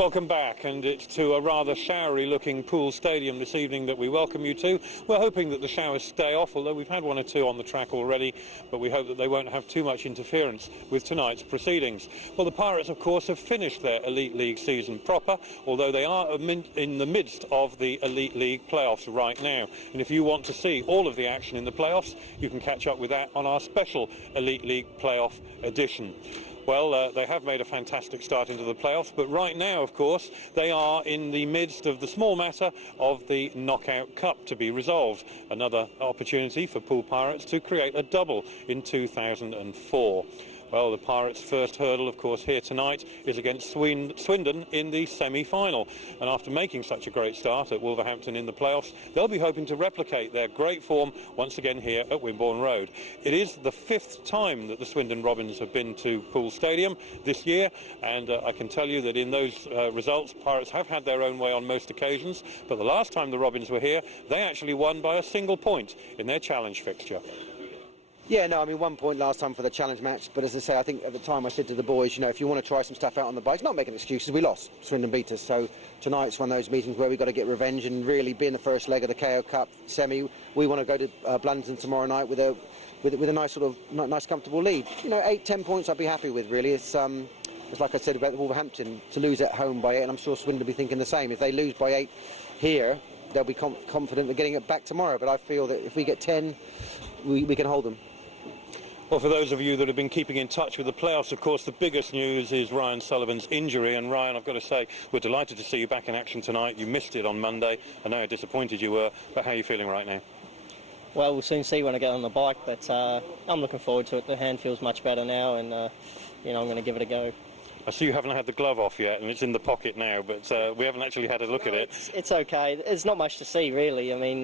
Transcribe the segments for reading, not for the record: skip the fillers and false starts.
Welcome back, and it's to a rather showery-looking Poole Stadium this evening that we welcome you to. We're hoping that the showers stay off, although we've had one or two on the track already, but we hope that they won't have too much interference with tonight's proceedings. Well, the Pirates, of course, have finished their Elite League season proper, although they are in the midst of the Elite League playoffs right now. And if you want to see all of the action in the playoffs, you can catch up with that on our special Elite League playoff edition. Well, they have made a fantastic start into the playoffs, but right now, of course, they are in the midst of the small matter of the Knockout Cup to be resolved. Another opportunity for Poole Pirates to create a double in 2004. Well, the Pirates' first hurdle, of course, here tonight is against Swindon in the semi-final. And after making such a great start at Wolverhampton in the playoffs, they'll be hoping to replicate their great form once again here at Wimborne Road. It is the 5th time that the SWINDON Robins have been to Poole Stadium this year, and I can tell you that in those results, Pirates have had their own way on most occasions, but the last time the Robins were here, they actually won by a single point in their challenge fixture. Yeah, no, I mean, 1 point last time for the challenge match, but as I say, I think at the time I said to the boys, you know, if you want to try some stuff out on the bikes, not making excuses, we lost. Swindon beat us, so tonight's one of those meetings where we've got to get revenge and really be in the first leg of the KO Cup semi. We want to go to Blandon tomorrow night with a nice sort of nice comfortable lead. You know, 8-10 points I'd be happy with, really. It's like I said about Wolverhampton, to lose at home by 8, and I'm sure Swindon will be thinking the same. If they lose by 8 here, they'll be confident of getting it back tomorrow, but I feel that if we get 10, we can hold them. Well, for those of you that have been keeping in touch with the playoffs, of course, the biggest news is Ryan Sullivan's injury. And Ryan, I've got to say, we're delighted to see you back in action tonight. You missed it on Monday. I know how disappointed you were, but how are you feeling right now? Well, we'll soon see when I get on the bike, but I'm looking forward to it. The hand feels much better now, and you know, I'm going to give it a go. I see you haven't had the glove off yet, and it's in the pocket now, but we haven't actually had a look at it. It's okay. There's not much to see, really. I mean,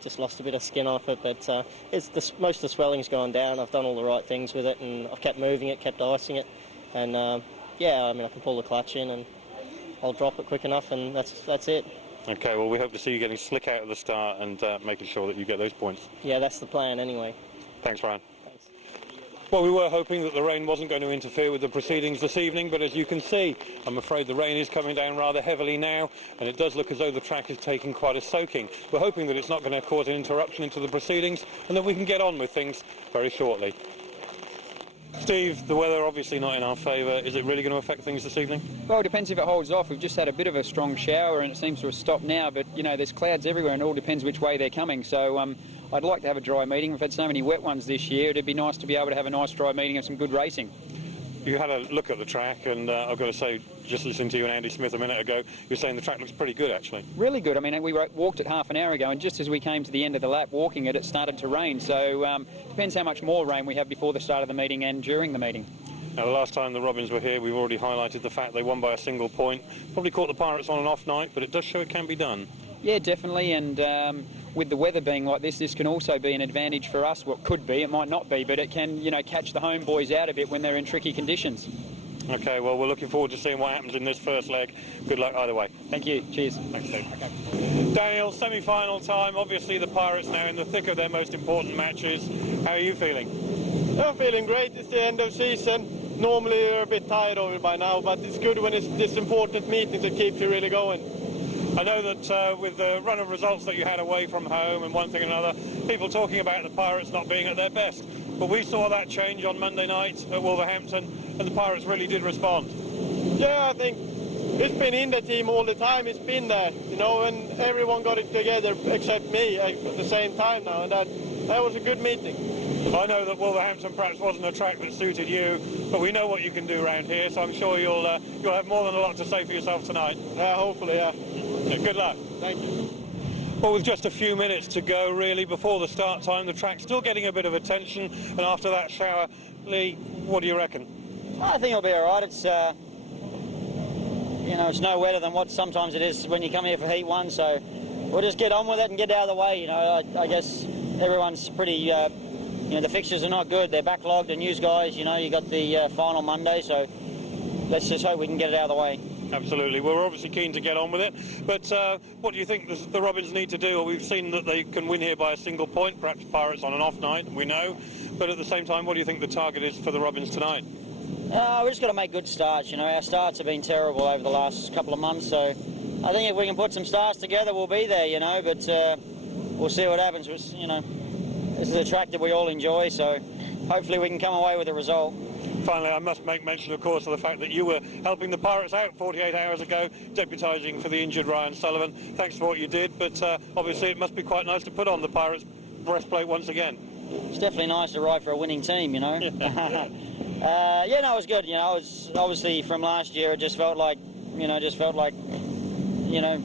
just lost a bit of skin off it, but most of the swelling's gone down. I've done all the right things with it, and I've kept moving it, kept icing it, and yeah, I mean, I can pull the clutch in, and I'll drop it quick enough, and that's it. Okay, well, we hope to see you getting slick out of the start and making sure that you get those points. Yeah, that's the plan anyway. Thanks, Ryan. Well, we were hoping that the rain wasn't going to interfere with the proceedings this evening, but as you can see, I'm afraid the rain is coming down rather heavily now, and it does look as though the track is taking quite a soaking. We're hoping that it's not going to cause an interruption into the proceedings and that we can get on with things very shortly. Steve, the weather obviously not in our favour. Is it really going to affect things this evening? Well, it depends if it holds off. We've just had a bit of a strong shower and it seems to have stopped now, but, you know, there's clouds everywhere and it all depends which way they're coming. So I'd like to have a dry meeting. We've had so many wet ones this year. It'd be nice to be able to have a nice dry meeting and some good racing. You had a look at the track, and I've got to say, just listening to you and Andy Smith a minute ago, you're saying the track looks pretty good, actually. Really good. I mean, we walked it half an hour ago, and just as we came to the end of the lap walking it, it started to rain. So depends how much more rain we have before the start of the meeting and during the meeting. Now, the last time the Robins were here, we've already highlighted the fact they won by a single point. Probably caught the Pirates on an off night, but it does show it can be done. Yeah, definitely, and with the weather being like this can also be an advantage for us. Well, it could be, it might not be, but it can, you know, catch the home boys out a bit when they're in tricky conditions. Okay, well, we're looking forward to seeing what happens in this first leg. Good luck either way. Thank you. Cheers. Thanks, Steve. Okay. Daniel, semi-final time. Obviously, the Pirates now in the thick of their most important matches. How are you feeling? I'm feeling great. It's the end of season. Normally, you're a bit tired of it by now, but it's good when it's this important meeting that keeps you really going. I know that with the run of results that you had away from home and one thing and another, people talking about the Pirates not being at their best. But we saw that change on Monday night at Wolverhampton, and the Pirates really did respond. Yeah, I think it's been in the team all the time. It's been there, you know, and everyone got it together except me at the same time now, and that was a good meeting. I know that Wolverhampton perhaps wasn't a track that suited you, but we know what you can do around here, so I'm sure you'll have more than a lot to say for yourself tonight. Yeah, hopefully, yeah. Good luck. Thank you. Well, with just a few minutes to go, really, before the start time, the track's still getting a bit of attention, and after that shower, Leigh, what do you reckon? I think it'll be all right. It's, you know, it's no wetter than what sometimes it is when you come here for Heat 1, so we'll just get on with it and get out of the way. You know, I guess everyone's pretty, you know, the fixtures are not good. They're backlogged, and you guys, you know, you got the final Monday, so let's just hope we can get it out of the way. Absolutely. We're obviously keen to get on with it, but what do you think the Robins need to do? Well, we've seen that they can win here by a single point, perhaps Pirates on an off night, we know, but at the same time, what do you think the target is for the Robins tonight? We've just got to make good starts. You know, our starts have been terrible over the last couple of months, so I think if we can put some starts together, we'll be there, you know, but we'll see what happens. You know, this is a track that we all enjoy, so hopefully we can come away with a result. Finally, I must make mention, of course, of the fact that you were helping the Pirates out 48 hours ago, deputising for the injured Ryan Sullivan. Thanks for what you did, but obviously it must be quite nice to put on the Pirates breastplate once again. It's definitely nice to ride for a winning team, you know. Yeah, no, it was good. You know, it was obviously from last year. It just felt like, you know,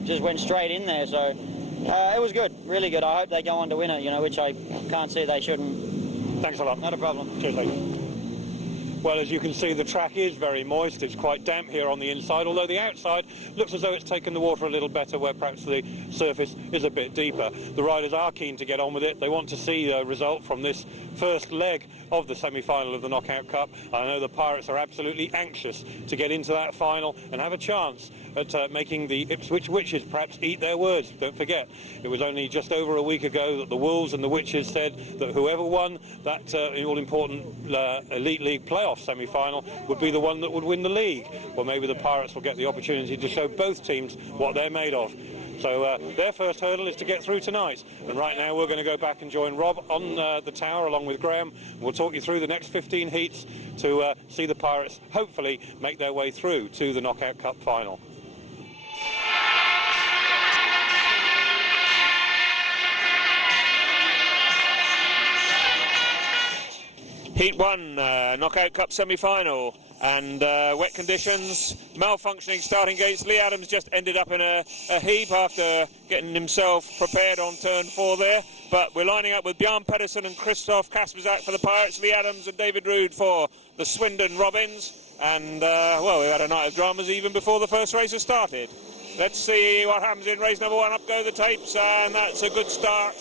just went straight in there. So it was good, really good. I hope they go on to win it, you know, which I can't see they shouldn't. Thanks a lot. Not a problem. Cheers, Lee. Well, as you can see, the track is very moist. It's quite damp here on the inside, although the outside looks as though it's taken the water a little better where perhaps the surface is a bit deeper. The riders are keen to get on with it. They want to see a result from this first leg of the semi-final of the Knockout Cup. I know the Pirates are absolutely anxious to get into that final and have a chance at making the Ipswich Witches perhaps eat their words. Don't forget, it was only just over a week ago that the Wolves and the Witches said that whoever won that all-important Elite League playoff semi-final would be the one that would win the league. Well, maybe the Pirates will get the opportunity to show both teams what they're made of. So their first hurdle is to get through tonight. And right now we're going to go back and join Rob on the tower along with Graham. We'll talk you through the next 15 heats to see the Pirates hopefully make their way through to the Knockout Cup final. Heat 1, Knockout Cup semi-final, and wet conditions, malfunctioning starting gates. Leigh ADAMS just ended up in a heap after getting himself prepared on turn 4 there. But we're lining up with Bjarne PEDERSEN and Krzysztof KASPRZAK for the Pirates, Leigh ADAMS and David RUUD for the Swindon Robins. And, well, we had a night of dramas even before the first race has started. Let's see what happens in race number 1. Up go the tapes, and that's a good start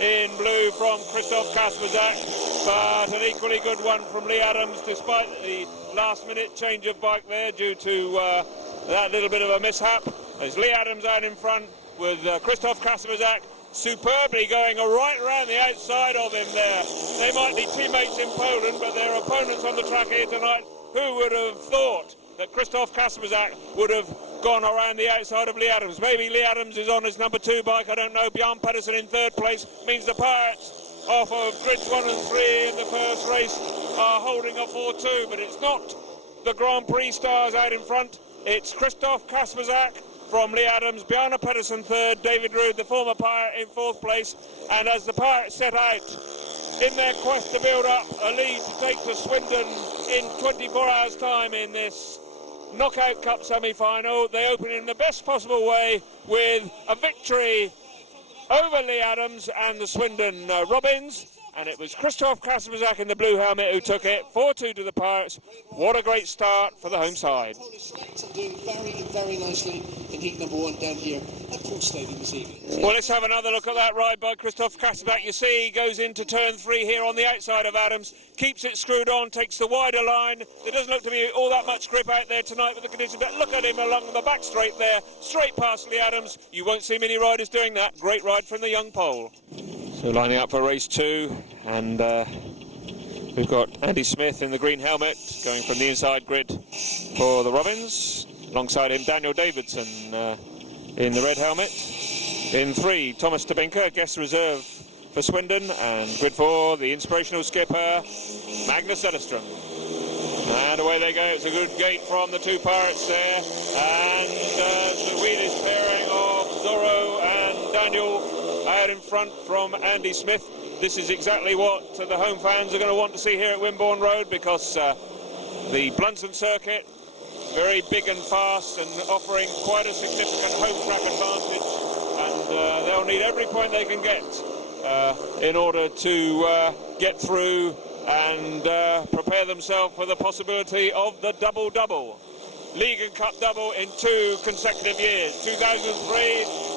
in blue from Krzysztof KASPRZAK, but an equally good one from Leigh ADAMS, despite the last-minute change of bike there due to that little bit of a mishap. There's Leigh ADAMS out in front with Krzysztof KASPRZAK superbly going right around the outside of him there. They might be teammates in Poland, but they're opponents on the track here tonight. Who would have thought that Krzysztof KASPRZAK would have gone around the outside of Leigh ADAMS? Maybe Leigh ADAMS is on his number 2 bike, I don't know. Bjarne PEDERSEN in 3rd place means the Pirates off of grids 1 and 3 in the first race are holding a 4-2, but it's not the Grand Prix stars out in front. It's Krzysztof KASPRZAK from Leigh ADAMS, Bjarne PEDERSEN 3rd, David RUUD, the former Pirate, in 4th place. And as the Pirates set out in their quest to build up a lead to take to Swindon in 24 hours' time in this Knockout Cup semi-final, they open in the best possible way with a victory over Leigh ADAMS and the Swindon Robins, and it was Krzysztof KASPRZAK in the blue helmet who took it, 4-2 to the Pirates. What a great start for the home side. Polish blacks are doing very, very nicely in heat number 1 down here at POOLE Stadium this evening. Well, let's have another look at that ride by Krzysztof KASPRZAK. You see he goes into turn 3 here on the outside of ADAMS, keeps it screwed on, takes the wider line. There doesn't look to be all that much grip out there tonight with the conditions, but look at him along the back straight there, straight past Leigh ADAMS. You won't see many riders doing that. Great ride from the young Pole. So lining up for race 2, and we've got Andy Smith in the green helmet going from the inside grid for the Robins. Alongside him, Daniel Davidsson in the red helmet. In 3, Tomas TOPINKA, guest reserve for Swindon, and grid 4, the inspirational skipper, Magnus ZETTERSTROM. And away they go. It's a good gate from the 2 Pirates there, and the wheelies pairing of Zorro and Daniel out in front from Andy Smith. This is exactly what the home fans are going to want to see here at Wimborne Road, because the Blunson circuit, very big and fast and offering quite a significant home track advantage, and they'll need every point they can get in order to get through and prepare themselves for the possibility of the double-double. League and Cup double in 2 consecutive years. 2003,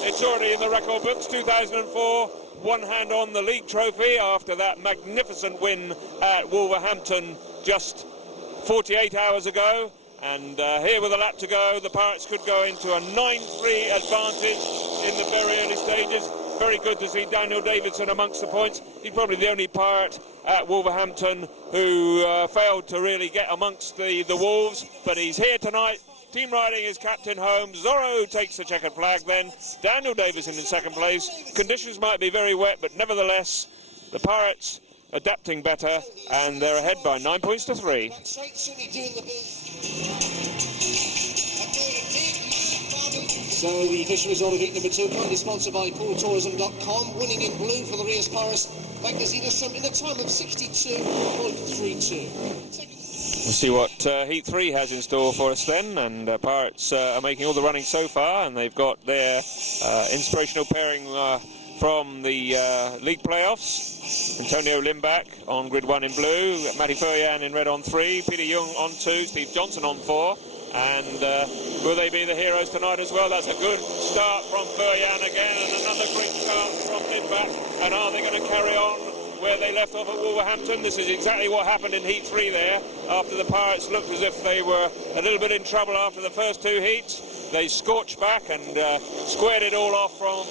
it's already in the record books. 2004, one hand on the league trophy after that magnificent win at Wolverhampton just 48 hours ago. And here with a lap to go, the Pirates could go into a 9-3 advantage in the very early stages. very good to see Daniel Davidsson amongst the points. He's probably the only Pirate at Wolverhampton who failed to really get amongst the Wolves, but he's here tonight. Team riding is captain home. Zorro takes the checkered flag then. Daniel Davidsson in second place. Conditions might be very wet, but nevertheless, the Pirates adapting better, and they're ahead by 9 points to 3. So the Fisheries Order Heat number 2, currently sponsored by PoolTourism.com, winning in blue for the Rears Paris, Magnus ZETTERSTROM in a time of 62.32. We'll see what Heat 3 has in store for us then, and Pirates are making all the running so far, and they've got their inspirational pairing from the league playoffs. Antonio Lindback on grid 1 in blue, Matej FERJAN in red on 3, Peter Young on 2, Steve Johnston on 4. And will they be the heroes tonight as well? That's a good start from FERJAN again, and another great start from Lindback. And are they going to carry on where they left off at Wolverhampton? This is exactly what happened in Heat 3 there, after the Pirates looked as if they were a little bit in trouble after the first 2 heats. They scorched back and squared it all off from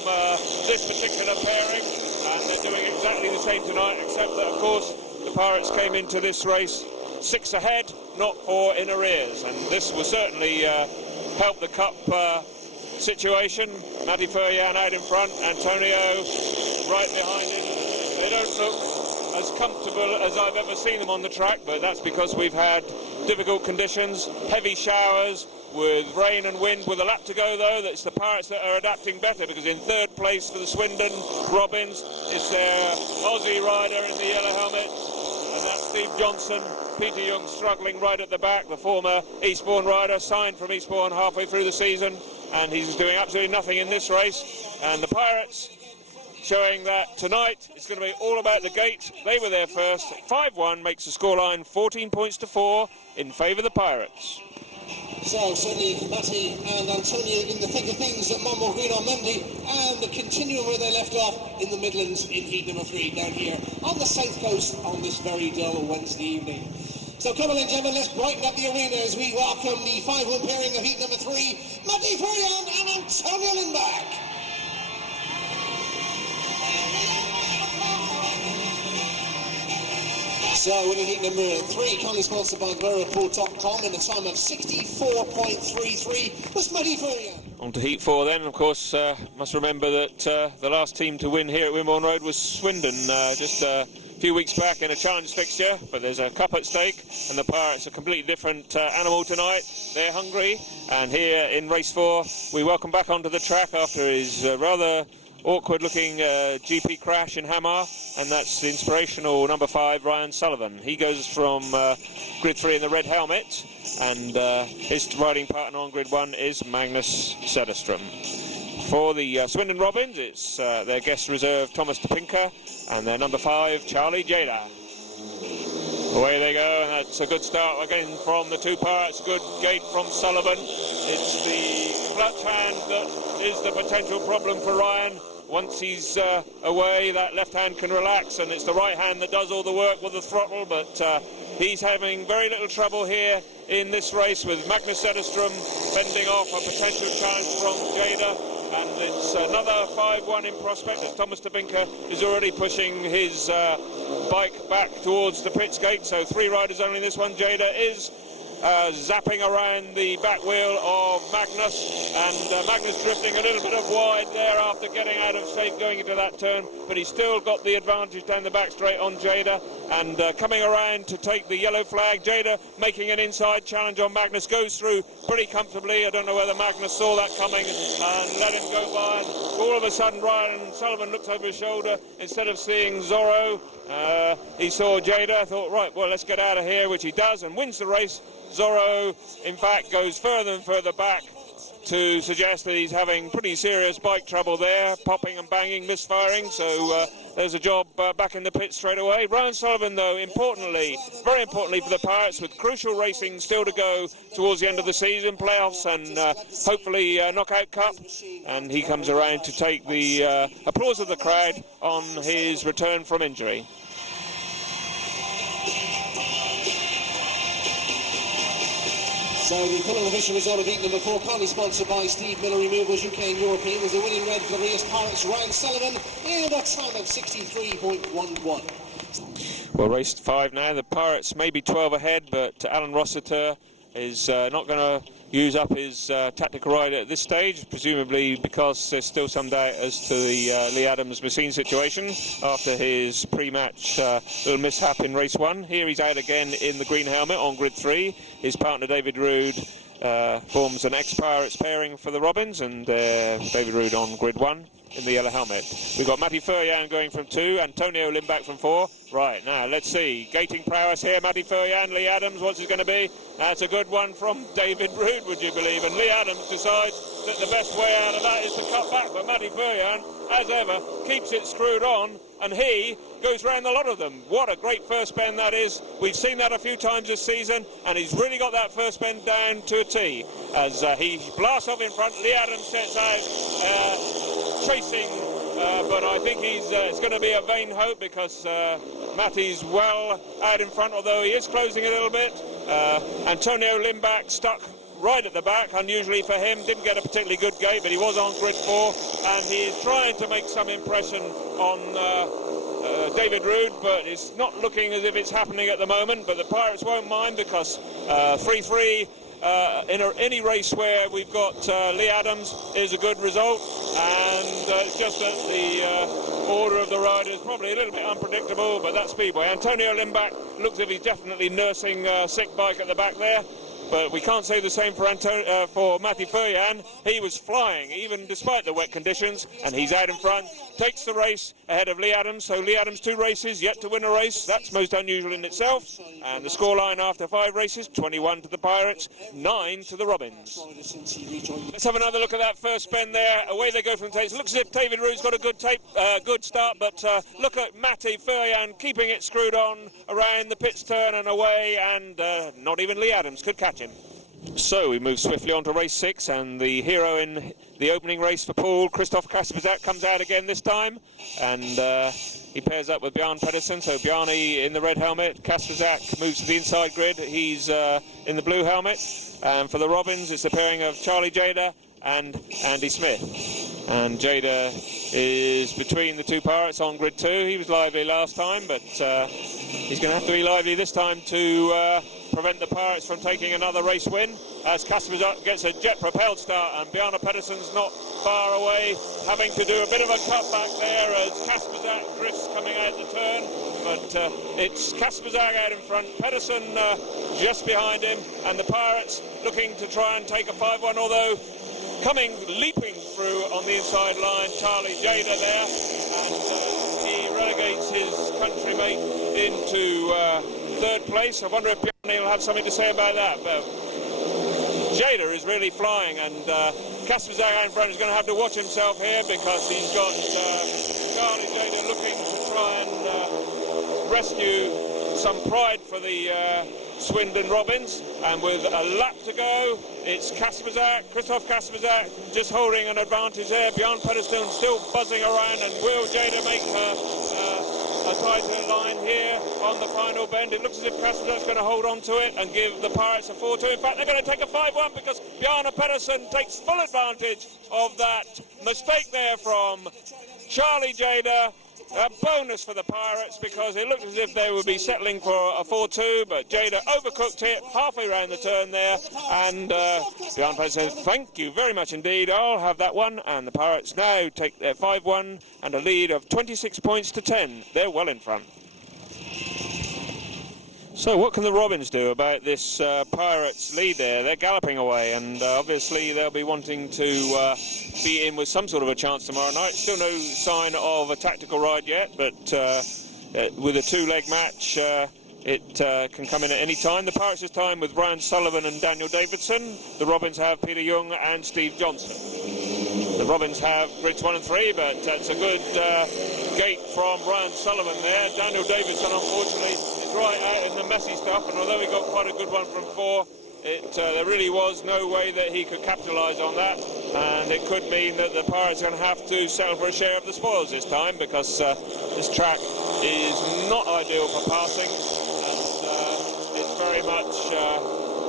this particular pairing, and they're doing exactly the same tonight, except that, of course, the Pirates came into this race 6 ahead, not 4 in arrears, and this will certainly help the Cup situation. Matej FERJAN out in front, Antonio right behind him. They don't look as comfortable as I've ever seen them on the track, but that's because we've had difficult conditions, heavy showers with rain and wind. With a lap to go though, that's the Pirates that are adapting better, because in third place for the Swindon Robins is their Aussie rider in the yellow helmet, and that's Steve Johnston. Peter Young struggling right at the back, the former Eastbourne rider, signed from Eastbourne halfway through the season, and he's doing absolutely nothing in this race. And the Pirates showing that tonight it's going to be all about the gate. They were there first. 5-1 makes the scoreline 14 points to 4 in favour of the Pirates. So certainly Matej and Antonio in the thick of things at Monmouth Green on Monday, and continuing where they left off in the Midlands in heat number 3 down here on the south coast on this very dull Wednesday evening. So come on in, gentlemen, let's brighten up the arena as we welcome the 5-1 pairing of heat number 3, Matej FERJAN and Antonio Lindback. So winning heat number 3, currently sponsored by PoolTourism.com in a time of 64.33 was Matej FERJAN. On to Heat 4 then, of course, must remember that the last team to win here at Wimborne Road was Swindon just a few weeks back in a challenge fixture, but there's a cup at stake, and the Pirates are a completely different animal tonight. They're hungry, and here in race 4 we welcome back onto the track after his rather awkward-looking GP crash in Hamar, and that's the inspirational number 5, Ryan Sullivan. He goes from grid 3 in the red helmet, and his riding partner on grid 1 is Magnus ZETTERSTROM. For the Swindon Robins, it's their guest reserve Tomas TOPINKA and their number 5, Charlie Gjedde. Away they go, and that's a good start again from the 2 Pirates. Good gate from Sullivan. It's the clutch hand that is the potential problem for Ryan. Once he's away, that left hand can relax, and it's the right hand that does all the work with the throttle, but he's having very little trouble here in this race with Magnus ZETTERSTROM fending off a potential challenge from Gjedde, and it's another 5-1 in prospect as Tomas TOPINKA is already pushing his bike back towards the pits gate. So 3 riders only in this one. Gjedde is zapping around the back wheel of Magnus, and Magnus drifting a little bit of wide there after getting out of shape going into that turn, but he's still got the advantage down the back straight on Gjedde, and coming around to take the yellow flag. Gjedde making an inside challenge on Magnus, goes through pretty comfortably. I don't know whether Magnus saw that coming and let him go by, and all of a sudden Ryan Sullivan looks over his shoulder. Instead of seeing Zorro, he saw Gjedde, thought, right, well, let's get out of here, which he does, and wins the race. Zorro, in fact, goes further and further back to suggest that he's having pretty serious bike trouble there, popping and banging, misfiring, so there's a job back in the pit straight away. Ryan Sullivan, though, importantly, very importantly for the Pirates, with crucial racing still to go towards the end of the season, playoffs and hopefully knockout cup, and he comes around to take the applause of the crowd on his return from injury. So the full official result of heat number 4, kindly sponsored by Steve Miller Removals UK and European, was the winning red for the Race Pirates, Ryan Sullivan, in a time of 63.11. Well, race 5 now. The Pirates may be 12 ahead, but Alan Rossiter is not going to use up his tactical ride at this stage, presumably because there's still some doubt as to the Leigh ADAMS machine situation after his pre-match little mishap in race 1. Here he's out again in the green helmet on grid 3. His partner David RUUD forms an ex-Pirates pairing for the Robins, and David RUUD on grid 1 in the yellow helmet. We've got Matej FERJAN going from 2, Antonio Lindback from 4. Right, now let's see. Gating prowess here, Matej FERJAN, Leigh ADAMS, what's he going to be? That's a good one from David RUUD, would you believe? And Leigh ADAMS decides that the best way out of that is to cut back, but Matej FERJAN, as ever, keeps it screwed on, and he goes round a lot of them. What a great first bend that is. We've seen that a few times this season, and he's really got that first bend down to a T. As he blasts off in front, Leigh ADAMS sets out chasing, but I think it's going to be a vain hope because Matty's well out in front, although he is closing a little bit. Antonio Lindback stuck right at the back, unusually for him, didn't get a particularly good gate, but he was on grid 4, and he is trying to make some impression on David RUUD, but it's not looking as if it's happening at the moment. But the Pirates won't mind, because 3-3 in any race where we've got Leigh ADAMS is a good result, and it's just that the order of the ride is probably a little bit unpredictable, but that's Speedway. Antonio Lindback looks as if he's definitely nursing sick bike at the back there. But we can't say the same for Matej FERJAN. He was flying, even despite the wet conditions, and he's out in front, takes the race ahead of Leigh ADAMS. So Leigh ADAMS 2 races, yet to win a race. That's most unusual in itself. And the scoreline after 5 races, 21 to the Pirates, 9 to the Robins. Let's have another look at that first bend there. Away they go from the tapes. Looks as if David RUUD's got a good start, but look at Matej FERJAN keeping it screwed on around the pits turn and away, and not even Leigh ADAMS could catch him. So we move swiftly on to race 6, and the hero in the opening race for Poole, Krzysztof KASPRZAK, comes out again this time, and he pairs up with Bjarne PEDERSEN. So Bjarne in the red helmet, KASPRZAK moves to the inside grid, he's in the blue helmet. And for the Robins, it's the pairing of Charlie Gjedde and Andy Smith. And Gjedde is between the 2 Pirates on grid 2. He was lively last time, but he's going to have to be lively this time to prevent the Pirates from taking another race win, as KASPRZAK gets a jet-propelled start, and Bjarne PEDERSEN's not far away, having to do a bit of a cutback there as KASPRZAK drifts coming out the turn. But it's KASPRZAK out in front, PEDERSEN just behind him, and the Pirates looking to try and take a 5-1, although leaping through on the inside line, Charlie Gjedde there, and he relegates his countrymate into 3rd place. I wonder if Bjarne will have something to say about that. But Gjedde is really flying, and KASPRZAK out in front is going to have to watch himself here, because he's got Charlie Gjedde looking to try and rescue some pride for the Swindon Robins, and with a lap to go, it's Krzysztof KASPRZAK just holding an advantage there. Bjarne PEDERSEN still buzzing around, and will Gjedde make a tighter line here on the final bend? It looks as if KASPRZAK's going to hold on to it and give the Pirates a 4-2. In fact, they're going to take a 5-1, because Bjarne PEDERSEN takes full advantage of that mistake there from Charlie Gjedde. A bonus for the Pirates, because it looked as if they would be settling for a 4-2, but Gjedde overcooked it halfway around the turn there, and Bjarne PEDERSEN says, thank you very much indeed, I'll have that one, and the Pirates now take their 5-1 and a lead of 26 points to 10. They're well in front. So what can the Robins do about this Pirates lead there? They're galloping away, and obviously they'll be wanting to be in with some sort of a chance tomorrow night. Still no sign of a tactical ride yet, but with a 2-leg match, it can come in at any time. The Pirates this time with Ryan Sullivan and Daniel Davidsson. The Robins have Peter Young and Steve Johnston. The Robins have grids 1 and 3, but it's a good gate from Ryan Sullivan there. Daniel Davidsson, unfortunately, is right out in the messy stuff, and although he got quite a good one from 4, there really was no way that he could capitalise on that, and it could mean that the Pirates are going to have to settle for a share of the spoils this time, because this track is not ideal for passing, and it's very much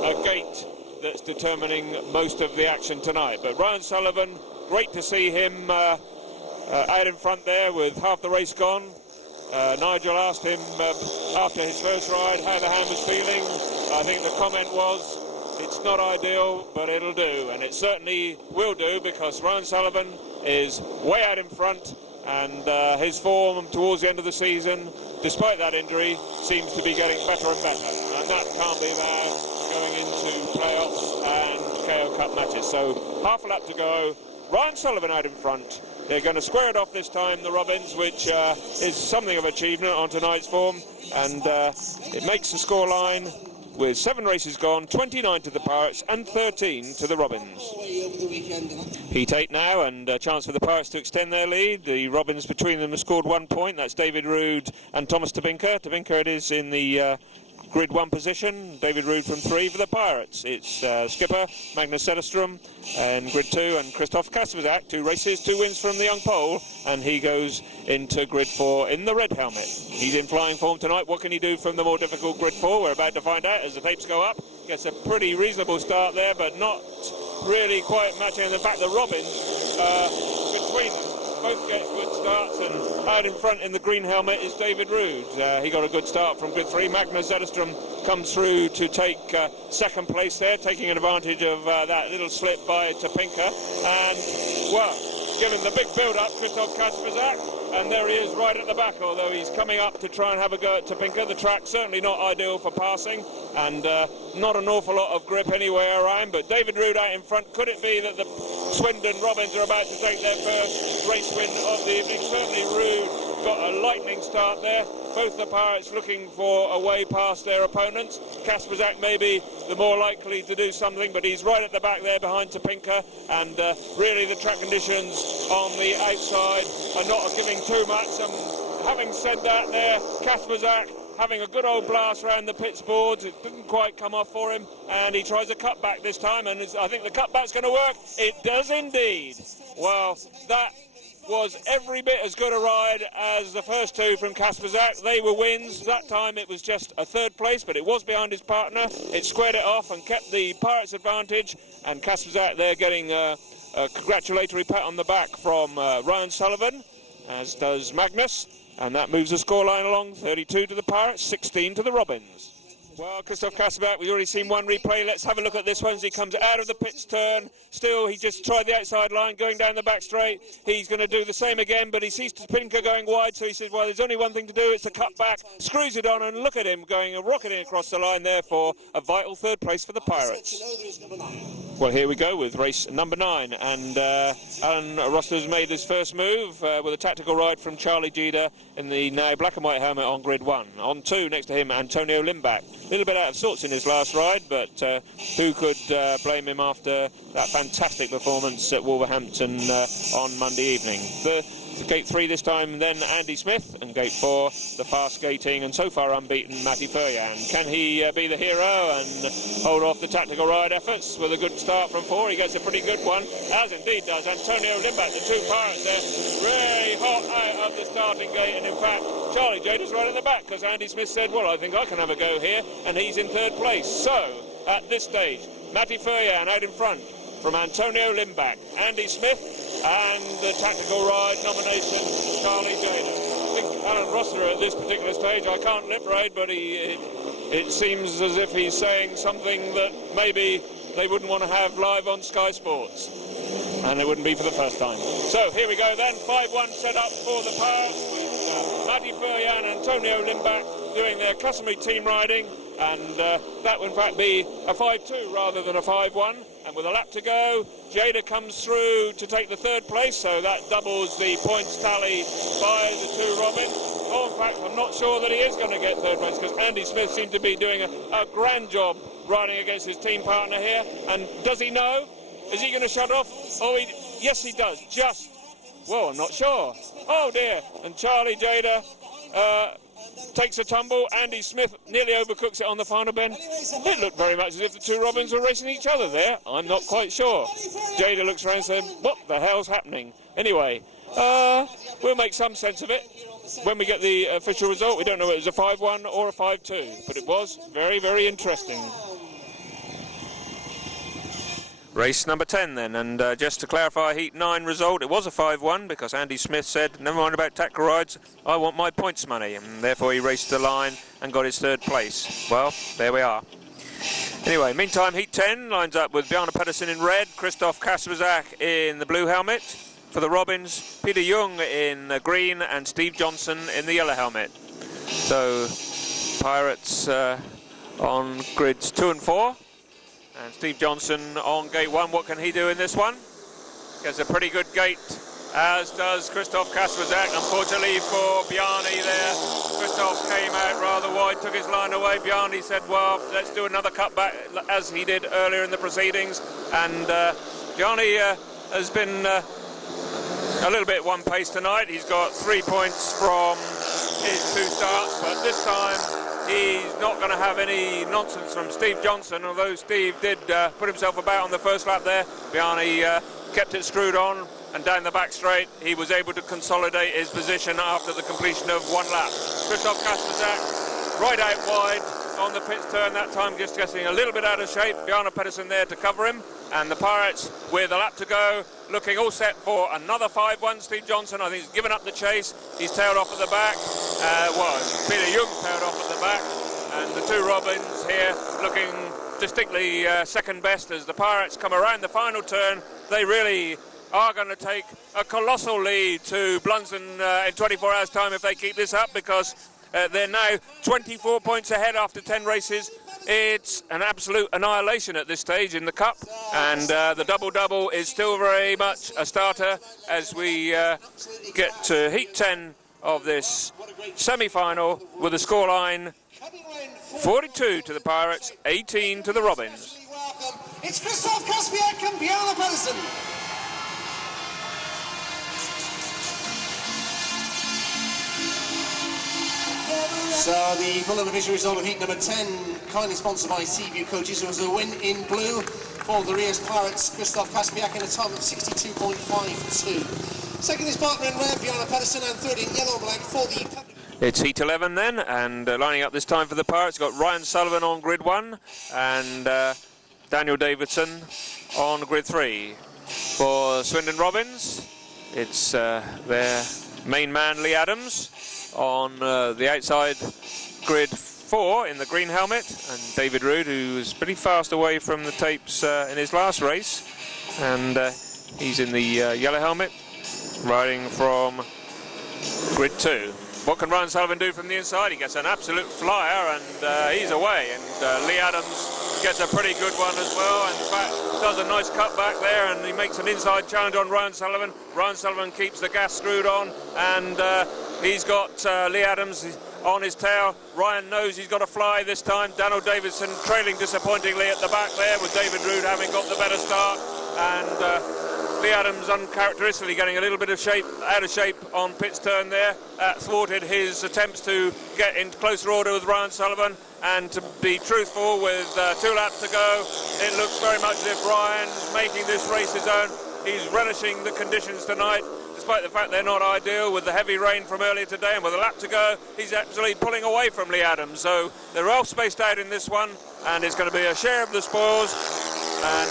a gate that's determining most of the action tonight. But Ryan Sullivan, great to see him out in front there with half the race gone. Nigel asked him after his first ride how the hand was feeling. I think the comment was, it's not ideal, but it'll do, and it certainly will do, because Ryan Sullivan is way out in front, and his form towards the end of the season, despite that injury, seems to be getting better and better, and that can't be bad going into playoffs and KO Cup matches. So half a lap to go, Ryan Sullivan out in front. They're going to square it off this time, the Robins, which is something of achievement on tonight's form, and it makes the scoreline with 7 races gone, 29 to the Pirates and 13 to the Robins. Heat 8 now, and a chance for the Pirates to extend their lead. The Robins between them have scored 1 point. That's David RUUD and Tomas TOPINKA. TOPINKA it is in the grid 1 position. David RUUD from 3 for the Pirates. It's skipper Magnus ZETTERSTROM and grid 2, and Krzysztof KASPRZAK, 2 races, 2 wins from the young pole, and he goes into grid 4 in the red helmet. He's in flying form tonight. What can he do from the more difficult grid 4? We're about to find out as the tapes go up. Gets a pretty reasonable start there, but not really quite matching. In fact, the Robins between them both get good starts, and out in front in the green helmet is David RUUD. He got a good start from grid 3. Magnus ZETTERSTROM comes through to take second place there, taking advantage of that little slip by TOPINKA, and, well, giving the big build-up, Krzysztof KASPRZAK, and there he is right at the back, although he's coming up to try and have a go at TOPINKA. The track certainly not ideal for passing, and not an awful lot of grip anywhere around, but David RUUD out in front. Could it be that the Swindon Robins are about to take their first race win of the evening? Certainly RUUD got a lightning start there. Both the Pirates looking for a way past their opponents. KASPRZAK maybe the more likely to do something, but he's right at the back there behind TOPINKA, and really the track conditions on the outside are not giving too much. And having said that there, KASPRZAK having a good old blast around the pits boards. It didn't quite come off for him, and he tries a cutback this time, and I think the cutback's going to work. It does indeed. Well, that was every bit as good a ride as the first 2 from KASPRZAK. They were wins. That time it was just a 3rd place, but it was behind his partner. It squared it off and kept the Pirates' advantage, and KASPRZAK there getting a congratulatory pat on the back from Ryan Sullivan, as does Magnus, and that moves the scoreline along, 32 to the Pirates, 16 to the Robins. Well, Krzysztof KASPRZAK, we've already seen one replay. Let's have a look at this one as he comes out of the pits turn. Still, he just tried the outside line, going down the back straight. He's going to do the same again, but he sees TOPINKA going wide, so he says, well, there's only one thing to do, it's a cut back. Screws it on, and look at him going rocketing across the line there for a vital 3rd place for the Pirates. Well, here we go with race number 9, and Alan Rossler's made his first move with a tactical ride from Charlie Gjedde in the now black and white helmet on grid 1. On 2, next to him, Antonio Lindback. A little bit out of sorts in his last ride, but who could blame him after that fantastic performance at Wolverhampton on Monday evening. The gate 3 this time, then Andy Smith, and gate 4, the fast skating and so far unbeaten Matej FERJAN. Can he be the hero and hold off the tactical ride efforts with a good start from 4? He gets a pretty good one, as indeed does Antonio Lindback. The 2 Pirates there, really hot out of the starting gate, and in fact, Charlie Gjedde is right at the back, because Andy Smith said, well, I think I can have a go here, and he's in 3rd place. So, at this stage, Matej FERJAN out in front from Antonio Lindback, Andy Smith, and the tactical ride nomination, Charlie Gjedde. I think Alan Rossler at this particular stage, I can't lip read, but it seems as if he's saying something that maybe they wouldn't want to have live on Sky Sports, and it wouldn't be for the first time. So here we go then, 5-1 set up for the Pirates, with Matej FERJAN and Antonio Lindback doing their customary team riding, and that would in fact be a 5-2 rather than a 5-1. And with a lap to go, Gjedde comes through to take the 3rd place, so that doubles the points tally by the 2 Robins. Oh, in fact, I'm not sure that he is going to get 3rd place, because Andy Smith seemed to be doing a grand job riding against his team partner here. And does he know? Is he going to shut off? Oh, yes, he does. Just. Well, I'm not sure. Oh, dear. And Charlie Gjedde takes a tumble. Andy Smith nearly overcooks it on the final bend. It looked very much as if the 2 Robins were racing each other there. I'm not quite sure. Gjedde looks around and says, what the hell's happening? Anyway, we'll make some sense of it when we get the official result. We don't know if it was a 5-1 or a 5-2, but it was very, very interesting. Race number 10 then, and just to clarify Heat 9 result, it was a 5-1 because Andy Smith said, never mind about tackle rides, I want my points money, and therefore he raced the line and got his 3rd place. Well, there we are. Anyway, meantime, Heat 10 lines up with Bjarne PEDERSEN in red, Krzysztof KASPRZAK in the blue helmet. For the Robins, Peter Young in green and Steve Johnston in the yellow helmet. So, Pirates on grids 2 and 4. And Steve Johnston on gate 1. What can he do in this one? Gets a pretty good gate, as does Krzysztof KASPRZAK. Unfortunately for Bjarne there, Krzysztof came out rather wide, took his line away. Bjarne said, well, let's do another cutback, as he did earlier in the proceedings. And Bjarne has been a little bit one pace tonight. He's got 3 points from his 2 starts, but this time he's not going to have any nonsense from Steve Johnston, although Steve did put himself about on the first lap there. Bjarne kept it screwed on, and down the back straight he was able to consolidate his position after the completion of 1 lap. Krzysztof KASPRZAK right out wide on the pits turn, that time just getting a little bit out of shape. Bjarne PEDERSEN there to cover him, and the Pirates with a lap to go, looking all set for another 5-1. Steve Johnston, I think, he's given up the chase. He's tailed off at the back. Peter Young tailed off at the back, and the 2 Robins here looking distinctly second best as the Pirates come around the final turn. They really are going to take a colossal lead to Blunsdon in 24 hours' time if they keep this up, because they're now 24 points ahead after 10 races. It's an absolute annihilation at this stage in the Cup, and the double-double is still very much a starter as we get to Heat 10 of this semi-final with a scoreline 42 to the Pirates, 18 to the Robins. It's Krzysztof KASPRZAK and Bjarne PEDERSEN. So the full unofficial result of heat number 10, kindly sponsored by Seaview Coaches, was a win in blue for the Rias Pirates, Krzysztof KASPRZAK in a time of 62.52. Second is partner in red, Bjarne PEDERSEN, and third in yellow and black for the public. It's Heat 11 then, and lining up this time for the Pirates, got Ryan Sullivan on grid 1 and Daniel Davidsson on grid 3. For Swindon Robins, it's their main man Leigh ADAMS on the outside grid 4 in the green helmet, and David RUUD, who was pretty fast away from the tapes in his last race, and he's in the yellow helmet, riding from grid 2. What can Ryan Sullivan do from the inside? He gets an absolute flyer, and he's away, and Leigh ADAMS gets a pretty good one as well, and in fact does a nice cutback there, and he makes an inside challenge on Ryan Sullivan. Ryan Sullivan keeps the gas screwed on, and he's got Leigh ADAMS on his tail. Ryan knows he's got to fly this time. Daniel Davidsson trailing disappointingly at the back there, with David RUUD having got the better start, and Leigh ADAMS uncharacteristically getting a little bit of out of shape on pit's turn there. Thwarted his attempts to get in closer order with Ryan Sullivan, and to be truthful, with 2 laps to go, it looks very much as if Ryan's making this race his own. He's relishing the conditions tonight, despite the fact they're not ideal with the heavy rain from earlier today, and with a lap to go, he's absolutely pulling away from Leigh ADAMS. So they're well spaced out in this one, and it's going to be a share of the spoils. And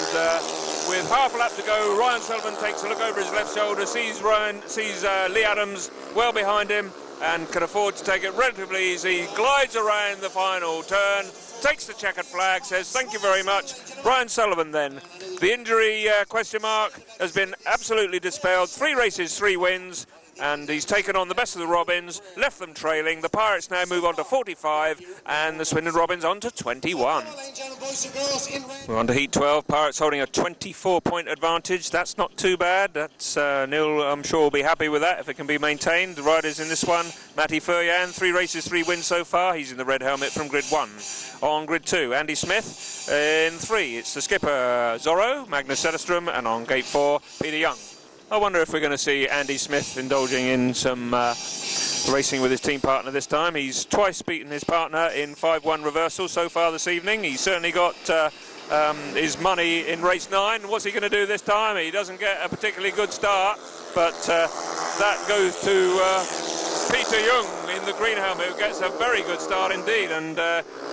with half a lap to go, Ryan Sullivan takes a look over his left shoulder, sees Leigh ADAMS well behind him, and can afford to take it relatively easy. Glides around the final turn, takes the checkered flag, says thank you very much. Ryan Sullivan then. The injury question mark has been absolutely dispelled. 3 races, 3 wins, and he's taken on the best of the Robins, left them trailing. The Pirates now move on to 45, and the Swindon Robins on to 21. We're on to Heat 12. Pirates holding a 24-point advantage. That's not too bad. That's Neil, I'm sure, will be happy with that if it can be maintained. The riders in this one, Matej FERJAN, 3 races, 3 wins so far. He's in the red helmet from grid 1. On grid 2, Andy Smith. In 3, it's the skipper, Zorro, Magnus ZETTERSTROM, and on gate 4, Peter Young. I wonder if we're going to see Andy Smith indulging in some racing with his team partner this time. He's twice beaten his partner in 5-1 reversals so far this evening. He's certainly got his money in race 9. What's he going to do this time? He doesn't get a particularly good start, but that goes to Peter Young in the green helmet, who gets a very good start indeed, and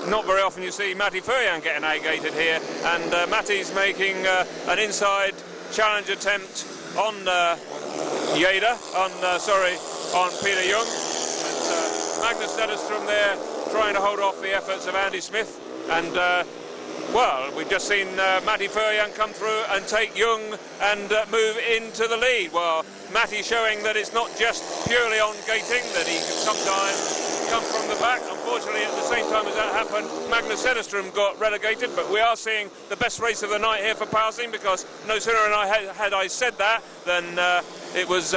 not very often you see Matej FERJAN getting out-gated here, and Matej's making an inside challenge attempt on Gjedde, on Peter Young, and Magnus ZETTERSTROM there trying to hold off the efforts of Andy Smith, and well, we've just seen Matej FERJAN come through and take Young and move into the lead. Well, Matej showing that it's not just purely on gating, that he can sometimes come from the back. Unfortunately, at the same time as that happened, Magnus ZETTERSTROM got relegated, but we are seeing the best race of the night here for passing, because no sooner had I said that than it was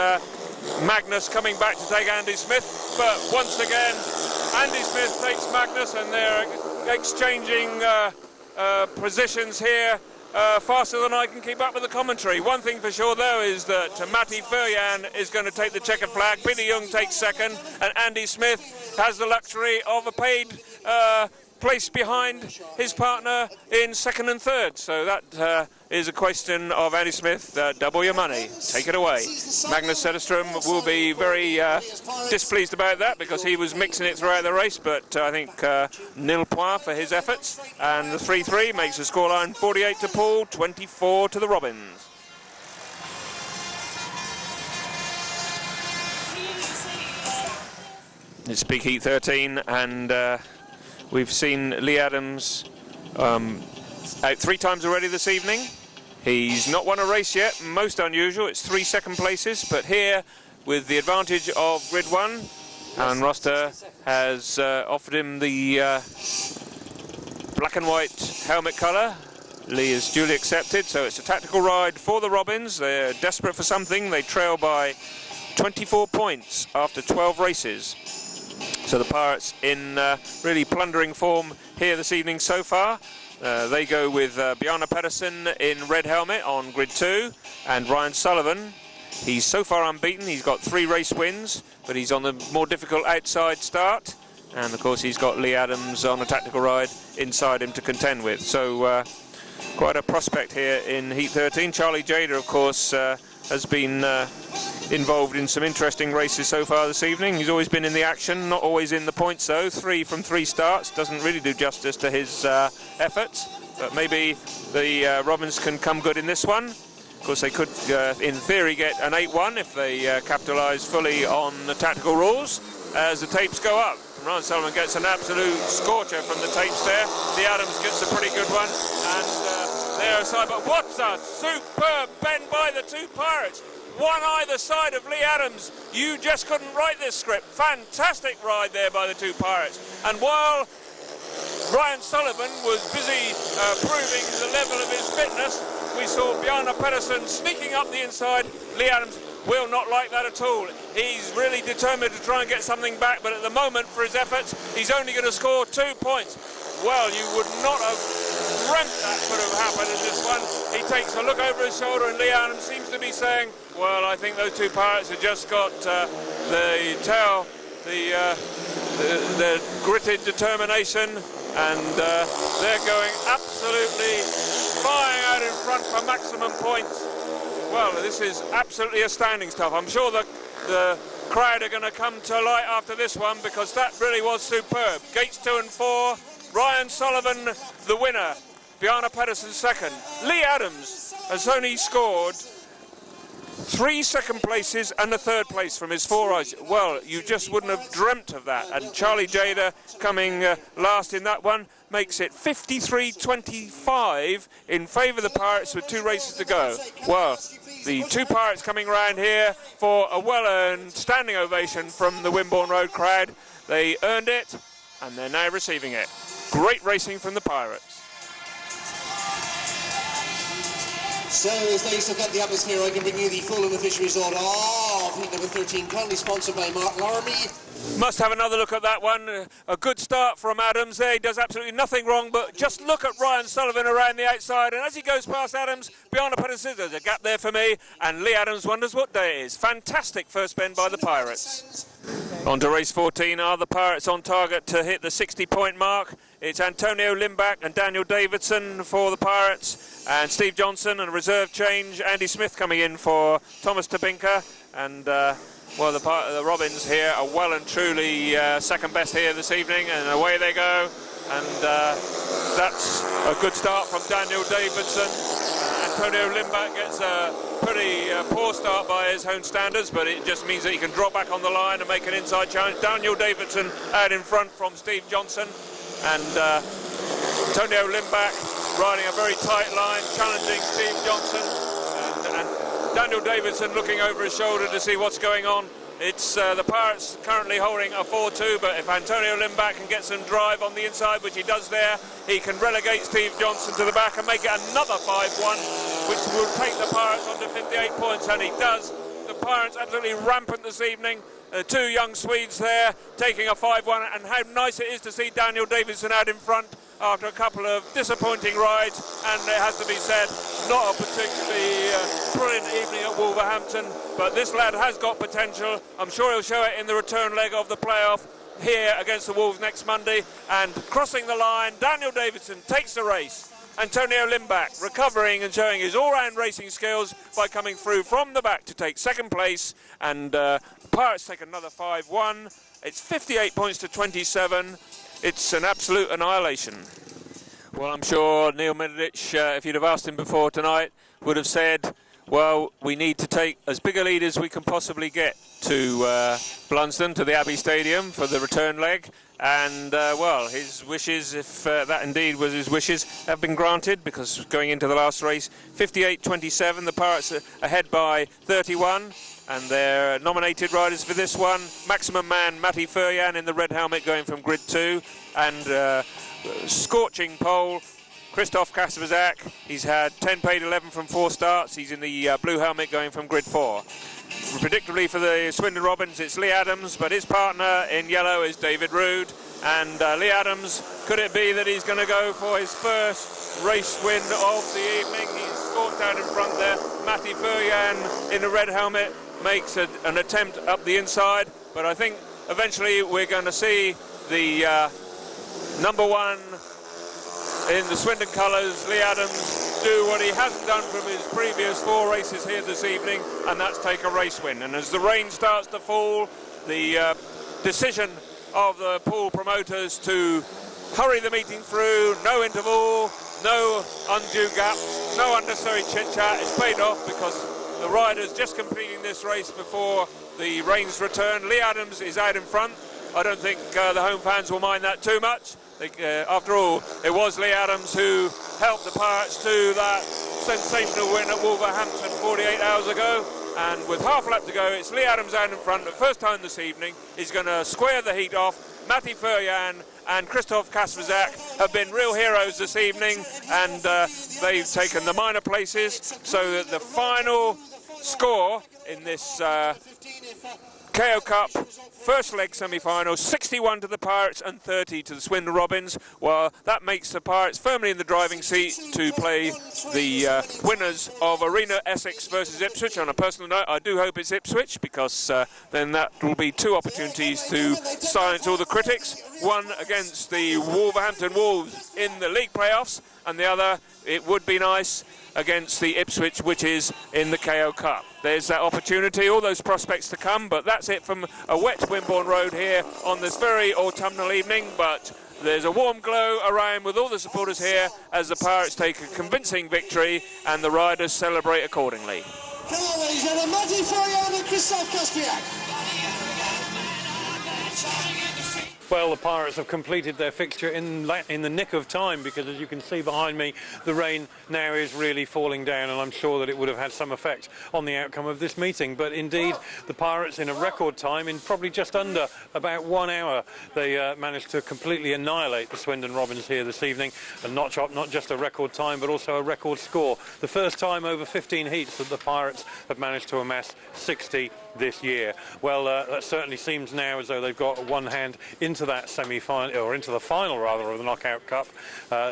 Magnus coming back to take Andy Smith. But once again, Andy Smith takes Magnus, and they're exchanging positions here faster than I can keep up with the commentary. One thing for sure, though, is that Matej FERJAN is going to take the checkered flag, Peter Young takes second, and Andy Smith has the luxury of a paid place behind his partner in second and third. So that is a question of Andy Smith, double your money, take it away. Magnus ZETTERSTROM will be very displeased about that, because he was mixing it throughout the race, but I think nil point for his efforts, and the 3-3 makes the scoreline 48 to Poole, 24 to the Robins. It's Big Heat 13, and we've seen Leigh ADAMS out 3 times already this evening. He's not won a race yet, most unusual, it's 3 second places, but here, with the advantage of grid 1, Alan Roster has offered him the black and white helmet colour. Leigh is duly accepted, so it's a tactical ride for the Robins. They're desperate for something. They trail by 24 points after 12 races. So the Pirates in really plundering form here this evening so far. They go with Bjarne PEDERSEN in red helmet on grid 2, and Ryan Sullivan. He's so far unbeaten. He's got 3 race wins, but he's on the more difficult outside start. And of course he's got Leigh ADAMS on a tactical ride inside him to contend with. So quite a prospect here in Heat 13. Charlie Gjedde, of course, has been involved in some interesting races so far this evening. He's always been in the action, not always in the points though. 3 from 3 starts doesn't really do justice to his efforts, but maybe the Robins can come good in this one. Of course, they could, in theory, get an 8-1 if they capitalise fully on the tactical rules as the tapes go up. Ryan Sullivan gets an absolute scorcher from the tapes there. Leigh ADAMS gets a pretty good one, and they're aside. But what a superb bend by the 2 Pirates. One either side of Leigh ADAMS. You just couldn't write this script. Fantastic ride there by the 2 Pirates. And while Ryan Sullivan was busy proving the level of his fitness, we saw Bjarne PEDERSEN sneaking up the inside. Leigh ADAMS will not like that at all. He's really determined to try and get something back, but at the moment, for his efforts, he's only going to score 2 points. Well, you would not have dreamt that could have happened in this one. He takes a look over his shoulder, and Leigh ADAMS seems to be saying, well, I think those 2 Pirates have just got the gritted determination, and they're going absolutely flying out in front for maximum points. Well, this is absolutely astounding stuff. I'm sure that the crowd are going to come to light after this one, because that really was superb. Gates 2 and 4, Ryan Sullivan the winner, Bjarne PEDERSEN second. Leigh ADAMS has only scored 3 second places and a 3rd place from his 4 rides. Well, you just wouldn't have dreamt of that. And Charlie Gjedde coming last in that one makes it 53-25 in favour of the Pirates with 2 races to go. Well, the 2 Pirates coming round here for a well-earned standing ovation from the Wimborne Road crowd. They earned it, and they're now receiving it. Great racing from the Pirates. So, as they set the atmosphere, I can bring you the full unofficial result of heat number 13, currently sponsored by Mark Larmy. Must have another look at that one. A good start from ADAMS there. He does absolutely nothing wrong, but just look at Ryan Sullivan around the outside, and as he goes past ADAMS, Bjarne PEDERSEN, there's a gap there for me, and Leigh ADAMS wonders what day it is. Fantastic first bend by the Pirates. On to race 14. Are the Pirates on target to hit the 60-point mark? It's Antonio Lindback and Daniel Davidsson for the Pirates, and Steve Johnston, and a reserve change, Andy Smith coming in for Tomas TOPINKA, and Well, the Robins here are well and truly second best here this evening, and away they go. And that's a good start from Daniel Davidsson. Antonio Lindback gets a pretty poor start by his own standards, but it just means that he can drop back on the line and make an inside challenge. Daniel Davidsson out in front from Steve Johnston, and Antonio Lindback riding a very tight line, challenging Steve Johnston, and Daniel Davidsson looking over his shoulder to see what's going on. It's the Pirates currently holding a 4-2, but if Antonio Lindback can get some drive on the inside, which he does there, he can relegate Steve Johnston to the back and make it another 5-1, which will take the Pirates on to 58 points, and he does. The Pirates absolutely rampant this evening. Two young Swedes there taking a 5-1, and how nice it is to see Daniel Davidsson out in front after a couple of disappointing rides, and it has to be said, not a particularly brilliant evening at Wolverhampton, but this lad has got potential. I'm sure he'll show it in the return leg of the playoff here against the Wolves next Monday. And crossing the line, Daniel Davidsson takes the race. Antonio Lindback recovering and showing his all-round racing skills by coming through from the back to take second place, and the Pirates take another 5-1. It's 58 points to 27. It's an absolute annihilation. Well, I'm sure Neil Middleditch, if you'd have asked him before tonight, would have said, well, we need to take as big a lead as we can possibly get to Blunsdon, to the Abbey Stadium for the return leg. And, well, his wishes, if that indeed was his wishes, have been granted, because going into the last race, 58-27, the Pirates are ahead by 31. And their nominated riders for this one, Maximum Man Matej FERJAN in the red helmet going from grid 2, and scorching pole, Krzysztof KASPRZAK. He's had 10 paid 11 from 4 starts. He's in the blue helmet going from grid 4. Predictably for the Swindon Robins, it's Leigh ADAMS, but his partner in yellow is David RUUD. And Leigh ADAMS, could it be that he's going to go for his first race win of the evening? He's scorched out in front there. Matej FERJAN in the red helmet makes an attempt up the inside, but I think eventually we're going to see the number one in the Swindon colours, Leigh ADAMS, do what he hasn't done from his previous 4 races here this evening, and that's take a race win. And as the rain starts to fall, the decision of the pool promoters to hurry the meeting through, no interval, no undue gap, no unnecessary chit-chat, is paid off, because the riders just completing this race before the rains return. Leigh ADAMS is out in front. I don't think the home fans will mind that too much. After all, it was Leigh ADAMS who helped the Pirates to that sensational win at Wolverhampton 48 hours ago. And with half a lap to go, it's Leigh ADAMS out in front. The first time this evening, he's going to square the heat off. Matej FERJAN and Krzysztof KASPRZAK have been real heroes this evening, and they've taken the minor places, so that the final score in this KO Cup first leg semi-final, 61 to the Pirates and 30 to the Swindon Robins. Well, that makes the Pirates firmly in the driving seat to play the winners of Arena Essex versus Ipswich. On a personal note, I do hope it's Ipswich, because then that will be 2 opportunities to silence all the critics. One against the Wolverhampton Wolves in the league playoffs, and the other, it would be nice, against the Ipswich, which is in the KO Cup. There's that opportunity, all those prospects to come, but that's it from a wet Wimborne road here on this very autumnal evening. But there's a warm glow around with all the supporters here as the Pirates take a convincing victory and the riders celebrate accordingly. Come on, ladies and gentlemen, Matej FERJAN and Krzysztof KASPRZAK. Well, the Pirates have completed their fixture in the nick of time, because as you can see behind me, the rain now is really falling down, and I'm sure that it would have had some effect on the outcome of this meeting. But indeed, the Pirates, in a record time, in probably just under about 1 hour, they managed to completely annihilate the Swindon Robins here this evening, and not just a record time, but also a record score. The first time over 15 heats that the Pirates have managed to amass 60 this year. Well, that certainly seems now as though they've got one hand into that semi-final, or into the final rather, of the Knockout Cup.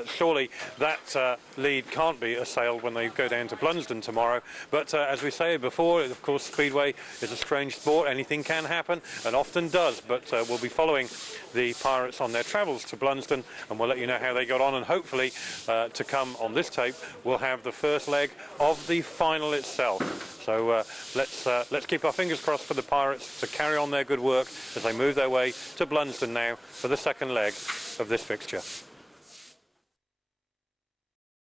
Surely that lead can't be assailed when they go down to Blunsdon tomorrow. But as we say before, of course, Speedway is a strange sport. Anything can happen, and often does. But we'll be following the Pirates on their travels to Blunsdon, and we'll let you know how they got on. And hopefully, to come on this tape, we'll have the first leg of the final itself. So So let's keep our fingers crossed for the Pirates to carry on their good work as they move their way to Blunsdon now for the second leg of this fixture.